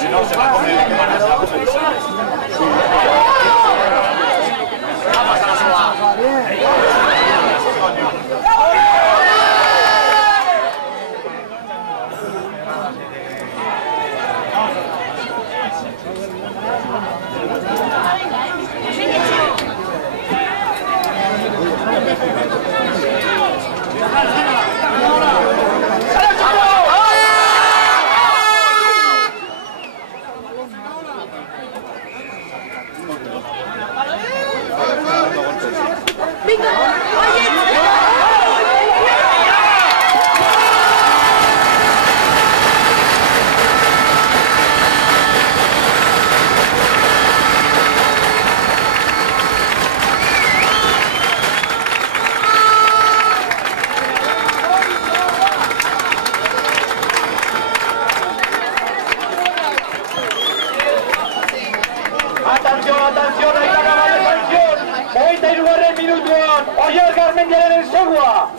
Si no, se va a comer. Vamos a la sola. Atención, ahí acaba la sanción. 93 minutuan, Oier Garmendiaren segua.